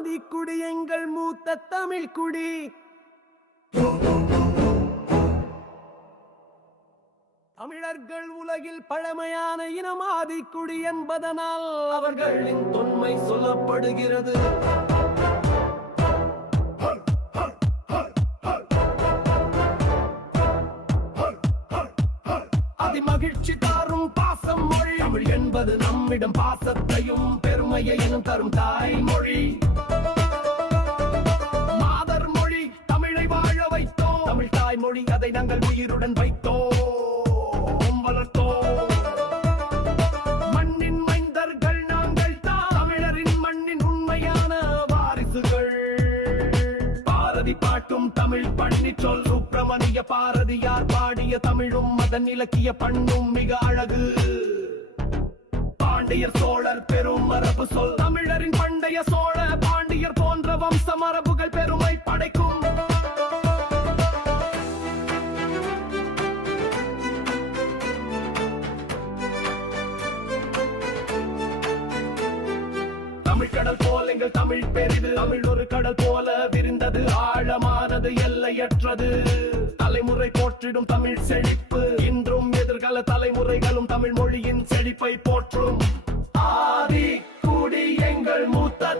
ஆதிக்குடி எங்கள் மூத்த தமிழ் குடி. தமிழர்கள் உலகில் பழமையான இனம் ஆதிக்குடி என்பதனால் அவர்களின் தொன்மை சொல்லப்படுகிறது. மகிழ்ச்சி தாரும் பாசம் மொழி தமிழ் என்பது நம்மிடம் பாசத்தையும் பெருமையையும் தரும் தாய்மொழி. மாதர் மொழி தமிழை வாழ வைத்தோம், தமிழ் தாய்மொழி அதை நாங்கள் உயிருடன் வைத்தோம் வளர்த்தோம். மண்ணின் மைந்தர்கள் நாங்கள் தான், தமிழரின் மண்ணின் உண்மையான வாரிசுகள். பாரதி பாட்டும் தமிழ் பண்ணி சொல், சுப்பிரமணிய பாரதியார் பாடிய தமிழும் அதன் இலக்கிய பண்ணும் மிக அழகு. பாண்டியர் சோழர் பெரும் மரபு சொல், தமிழரின் பண்டைய சோழ பாண்டியர் போன்ற வம்ச மரபுகள் பெருமை படைக்கும். தமிழ் கடல் போல் எங்கள் தமிழ் பெரிது, தமிழ் ஒரு கடல் போல விரிந்தது, ஆழமானது எல்லையற்றது. தலைமுறை போற்றிடும் தமிழ் செழிப்பு, இன்றும் எதிர்கால தலைமுறைகளும் தமிழ் மொழியின் செழிப்பை போற்றும். ஆதிக்குடி எங்கள் மூத்த